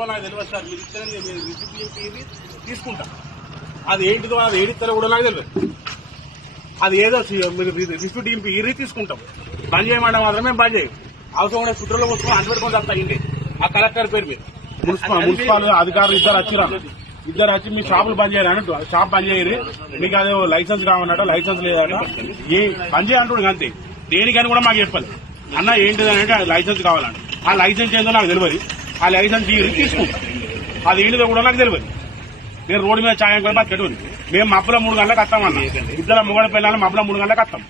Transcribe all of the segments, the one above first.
ఏంటిదో నాకు తెలియదు సార్. మీరు ఇచ్చిన రిసిప్ట్ తీసుకుంటా. అది ఏంటిదో అది ఏడిస్తారో కూడా నాకు తెలియదు. అది ఏదో మీరు రిసిప్ట్ ఇరి తీసుకుంటాం. బంద్ చేయమంటే మాత్రమే బంద్ చేయం. అవసరం ఉండే కుట్రలో వస్తున్నా అంటు పెట్టుకొని తప్ప అయింది ఆ కలెక్టర్ పేరు మీద. మున్సిపల్ అధికారులు ఇద్దరు వచ్చి మీ షాపులు బంద్ చేయాలి అన్నట్టు. షాప్ బంద్ చేయరు, మీకు అదే లైసెన్స్ కావాలన్నట్టు. లైసెన్స్ లేదట, ఏ బంద్ చేయాలంటాడు అంతే. దేనికని కూడా మాకు చెప్పాలి. అన్న ఏంటిది అంటే లైసెన్స్ కావాలంట. ఆ లైసెన్స్ ఏందో నాకు తెలియదు. ఆ లైసెన్స్ తీసుకుంటాం. అది ఏంటిదో కూడా నాకు తెలియదు. నేను రోడ్డు మీద ఛాయం కూడా బతికెట్టుకుని మేము మబ్బుల 3 గంటలకు వస్తామన్నా. ఇద్దరు మొగడ పిల్లలు మబ్బుల 3 గంటలకు వస్తాం.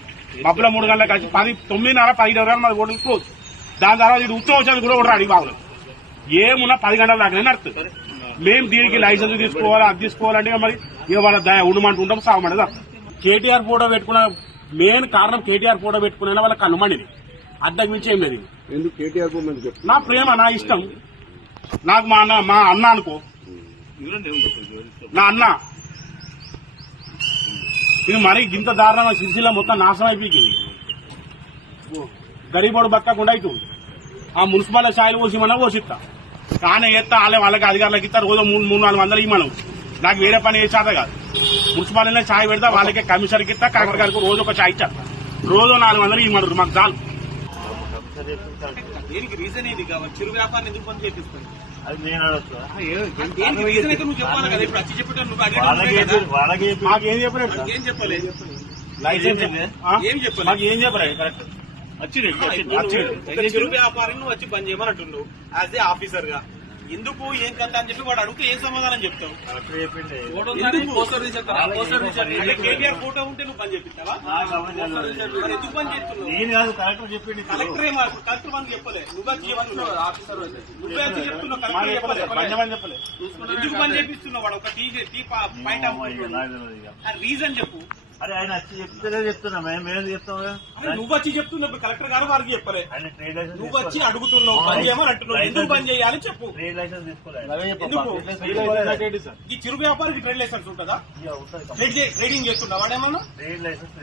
మబ్బుల 3 గంటలకు వచ్చి 9:30 10 మాది ఓట్లు క్లోజ్. దాని తర్వాత ఇది ఉత్సవం వచ్చేది కూడా కూడా అడిగి బాగులేదు. ఏమున్నా 10 గంటల దాకా నడుస్తుంది. మేము దీనికి లైసెన్స్ తీసుకోవాలి, అది తీసుకోవాలంటే మరి ఇవాళ ఉండమంటూ ఉంటాం, సాగమంటే. కేటీఆర్ ఫోటో పెట్టుకున్న మెయిన్ కారణం కేటీఆర్ ఫోటో పెట్టుకునే వాళ్ళకి కనుమండిది. అడ్డకు మించి ఏం లేదు. ఎందుకు కేటీఆర్ నా ప్రేమ, నా ఇష్టం. నాకు మా అన్న అనుకో, నా అన్న. ఇది మరీ ఇంత దారుణంగా సిరిసిల్ల మొత్తం నాశనం అయిపోయింది. గరీబోడు బతకకుండా అవుతుంది. ఆ మున్సిపల్ ఛాయలు పోసిమన్నా పోసిస్తా, కానీ ఎత్తా వాళ్ళకి అధికారులకు ఇస్తారు. రోజు 300-400 వందలు ఇవ్వను. నాకు వేరే పని చేసేత కాదు. మున్సిపాలిటీలో ఛాయ్ పెడతా, వాళ్ళకి కమిషనర్కి ఇస్తా, కలెక్టర్ గారికి రోజు ఒక ఛాయ్ ఇచ్చేస్తా. రోజు 400 ఇవ్వమన్నారు, మాకు చాలు. దీనికి రీజన్ ఏది కావాలి? చిరు వ్యాపారం ఎందుకు బంద్ చేపిస్తుంది? అది నేను రీజన్ అయితే నువ్వు చెప్పాలి కదా. ఇప్పుడు వచ్చి చెప్పేటప్పుడు నువ్వు మాకేం చెప్పలేదు. ఏం చెప్పలేదు? లైసెన్స్ ఏం చెప్పలేదు? మాకు ఏం చెప్పలేదు. కరెక్ట్ చిరు వ్యాపారం నువ్వు వచ్చి బంద్ చేయమని అంటున్నావు యాజ్ ఏ ఆఫీసర్ గా. ఎందుకు ఏం కథ అని చెప్పి వాడు అడిగితే ఏం సమాధానం చెప్తావు? కేటీఆర్ ఫోటో ఉంటే నువ్వు బంద్ చేపిస్తావా? ఎందుకు బంద్ చేస్తున్నావు? కలెక్టర్ కలెక్టర్ బంద్ చెప్పలే, నువ్వే వచ్చి చెప్తున్నావు. కలెక్టర్ చెప్పలే. ఎందుకు బంద్ చేపిస్తున్నావు? వాడు ఒక టీ పాయింట్ రీజన్ చెప్పు. అరే ఆయన వచ్చి చెప్తేనే చెప్తున్నా, మేము చెప్తాం. నువ్వు వచ్చి చెప్తున్నావు, కలెక్టర్ గారు వారికి చెప్పలే. నువ్వు వచ్చి అడుగుతున్నావు బంద్ చేయమని అంటున్నావు. ఎందుకు బంద్ చేయాలి చెప్పు. ట్రేడ్ లైసెన్స్ తీసుకోలేదు. ఈ చిరు వ్యాపారికి ట్రేడ్ లైసెన్స్ ఉంటుందా? ట్రేడింగ్ చేస్తున్నాడు వాడేమన్నా? ట్రేడ్ లైసెన్స్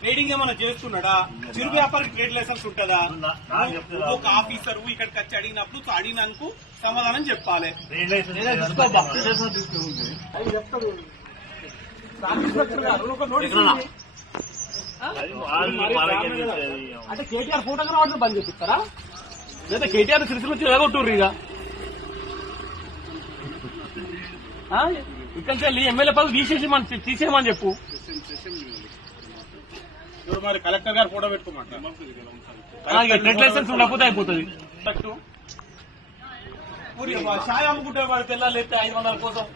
ట్రేడింగ్ ఏమన్నా చేస్తున్నాడా? చిరు వ్యాపారికి ట్రేడ్ లైసెన్స్ ఉంటుందా? ఒక ఆఫీసర్ ఇక్కడికి వచ్చి అడిగినప్పుడు అడిగినందుకు సమాధానం చెప్పాలి. ట్రేడ్ లైసెన్స్ అంటే కేటీఆర్ ఫోటో రావడం బంద్ చేపిస్తారా? లేదా కేటీఆర్ సిరిసిల్ల వచ్చి ఎగొట్టుర్రు ఇక ఇక్కడి వెళ్ళి ఎమ్మెల్యే పదవి తీసేయమని చెప్పు. మరి కలెక్టర్ గారు ఫోటో పెట్టుకోమంటారు. ట్రేడ్ లైసెన్స్ ఉండకపోతే అయిపోతుంది. ఛాయ్ అమ్ముకుంటే వాడు తెల్లాలి 500 కోసం